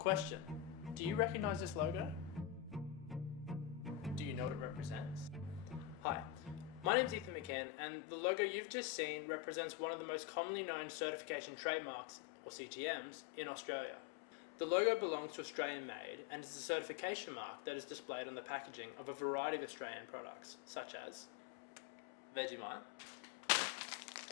Question: do you recognize this logo? Do you know what it represents? Hi, my name's Ethan McCann, and the logo you've just seen represents one of the most commonly known certification trademarks, or CTMs, in Australia. The logo belongs to Australian Made and is a certification mark that is displayed on the packaging of a variety of Australian products, such as Vegemite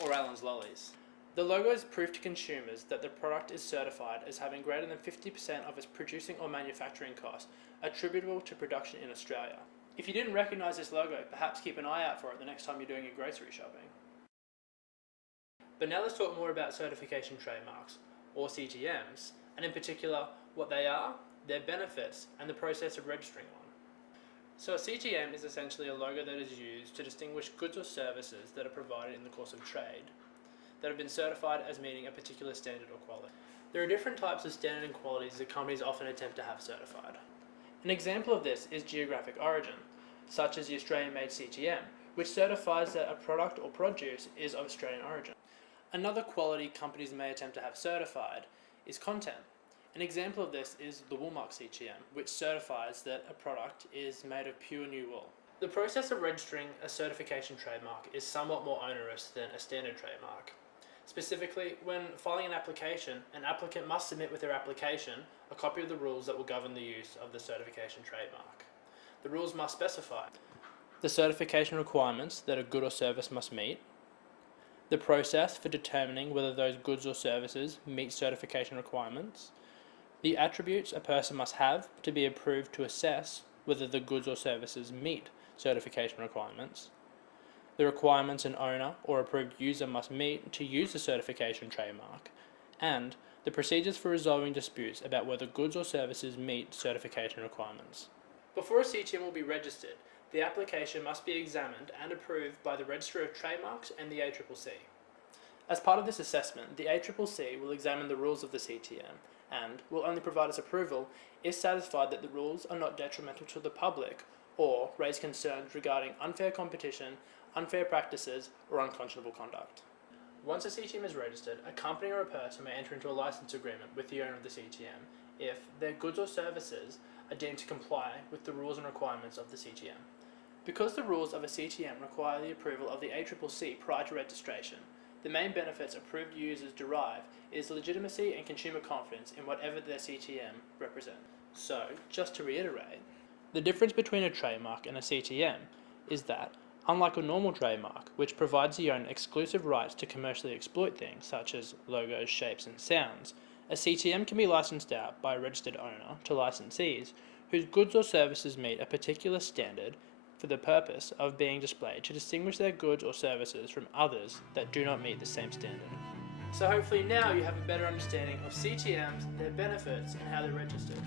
or Allen's Lollies. The logo is proof to consumers that the product is certified as having greater than 50% of its producing or manufacturing cost attributable to production in Australia. If you didn't recognise this logo, perhaps keep an eye out for it the next time you're doing your grocery shopping. But now let's talk more about certification trademarks, or CTMs, and in particular what they are, their benefits, and the process of registering one. So a CTM is essentially a logo that is used to distinguish goods or services that are provided in the course of trade that have been certified as meeting a particular standard or quality. There are different types of standard and qualities that companies often attempt to have certified. An example of this is geographic origin, such as the Australian Made CTM, which certifies that a product or produce is of Australian origin. Another quality companies may attempt to have certified is content. An example of this is the Woolmark CTM, which certifies that a product is made of pure new wool. The process of registering a certification trademark is somewhat more onerous than a standard trademark. Specifically, when filing an application, an applicant must submit with their application a copy of the rules that will govern the use of the certification trademark. The rules must specify the certification requirements that a good or service must meet, the process for determining whether those goods or services meet certification requirements, the attributes a person must have to be approved to assess whether the goods or services meet certification requirements, the requirements an owner or approved user must meet to use the certification trademark, and the procedures for resolving disputes about whether goods or services meet certification requirements. Before a CTM will be registered, the application must be examined and approved by the Registrar of Trademarks and the ACCC. As part of this assessment, the ACCC will examine the rules of the CTM and will only provide its approval if satisfied that the rules are not detrimental to the public or raise concerns regarding unfair competition, unfair practices, or unconscionable conduct. Once a CTM is registered, a company or a person may enter into a license agreement with the owner of the CTM if their goods or services are deemed to comply with the rules and requirements of the CTM. Because the rules of a CTM require the approval of the ACCC prior to registration, the main benefits approved users derive is legitimacy and consumer confidence in whatever their CTM represents. So, just to reiterate, the difference between a trademark and a CTM is that, unlike a normal trademark, which provides the owner exclusive rights to commercially exploit things such as logos, shapes, and sounds, a CTM can be licensed out by a registered owner to licensees whose goods or services meet a particular standard for the purpose of being displayed to distinguish their goods or services from others that do not meet the same standard. So hopefully now you have a better understanding of CTMs, their benefits, and how they're registered.